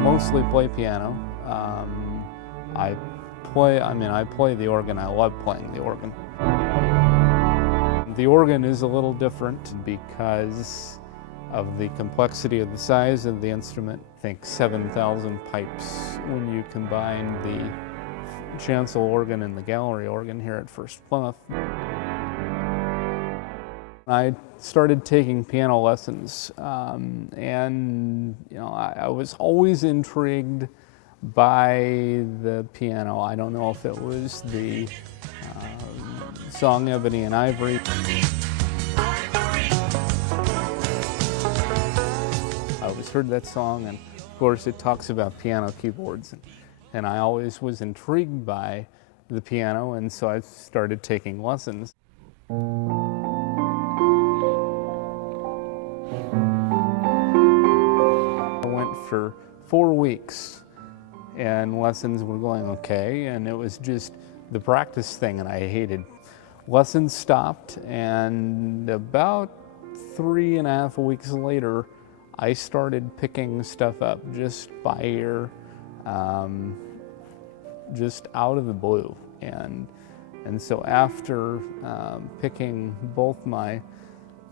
mostly play piano. I play the organ. I love playing the organ. The organ is a little different because of the complexity of the size of the instrument. I think 7,000 pipes when you combine the chancel organ and the gallery organ here at First Plymouth. I started taking piano lessons, and I was always intrigued by the piano. I don't know if it was the song Ebony and Ivory. I always heard that song, and of course it talks about piano keyboards, and I always was intrigued by the piano, and so I started taking lessons. I went for 4 weeks, and lessons were going okay, and it was just the practice thing, and I hated. Lessons stopped, and about 3.5 weeks later, I started picking stuff up just by ear, just out of the blue. And so after picking both my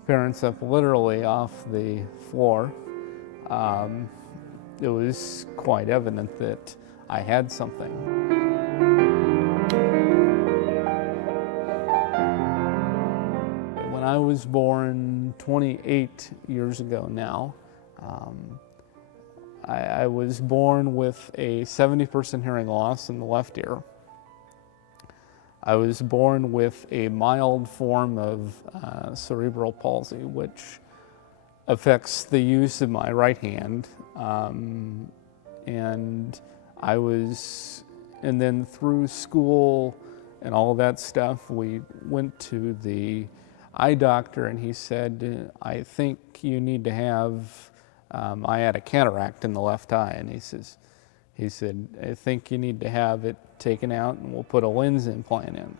parents up literally off the floor, it was quite evident that I had something. When I was born 28 years ago now, I was born with a 70% hearing loss in the left ear. I was born with a mild form of cerebral palsy, which affects the use of my right hand. And then through school and all that stuff, we went to the eye doctor, and he said, I think you need to have, I had a cataract in the left eye, and he said, I think you need to have it taken out, and we'll put a lens implant in.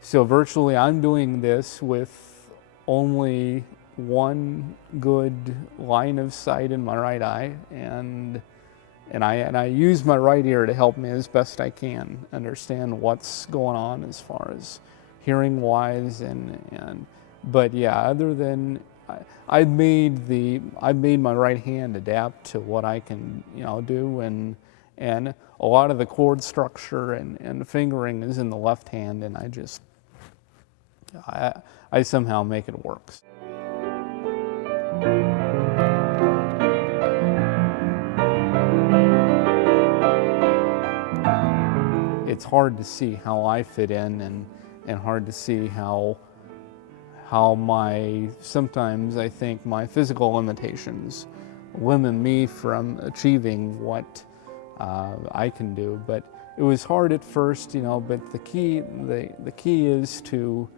So virtually I'm doing this with only one good line of sight in my right eye, and I use my right ear to help me as best I can understand what's going on as far as hearing wise, but yeah, other than I've made my right hand adapt to what I can do, and a lot of the chord structure and fingering is in the left hand, and I somehow make it work. It's hard to see how I fit in, and hard to see how sometimes I think my physical limitations limit me from achieving what I can do. But it was hard at first, but the key is to,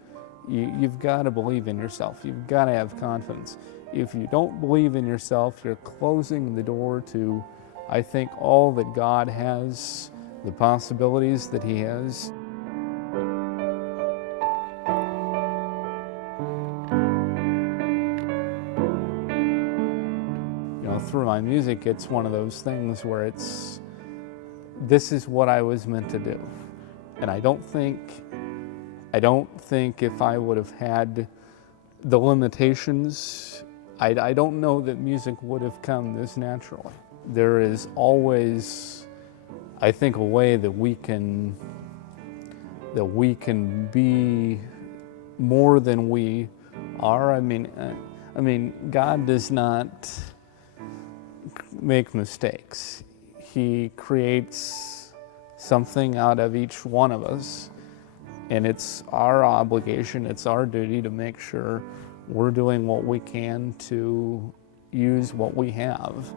you've got to believe in yourself. You've got to have confidence. If you don't believe in yourself, you're closing the door to, I think, all that God has, the possibilities that He has. Through my music, it's one of those things where this is what I was meant to do. And I don't think if I would have had the limitations, I don't know that music would have come this naturally. There is always, I think, a way that we can be more than we are. I mean, God does not make mistakes. He creates something out of each one of us, and it's our obligation, it's our duty to make sure we're doing what we can to use what we have.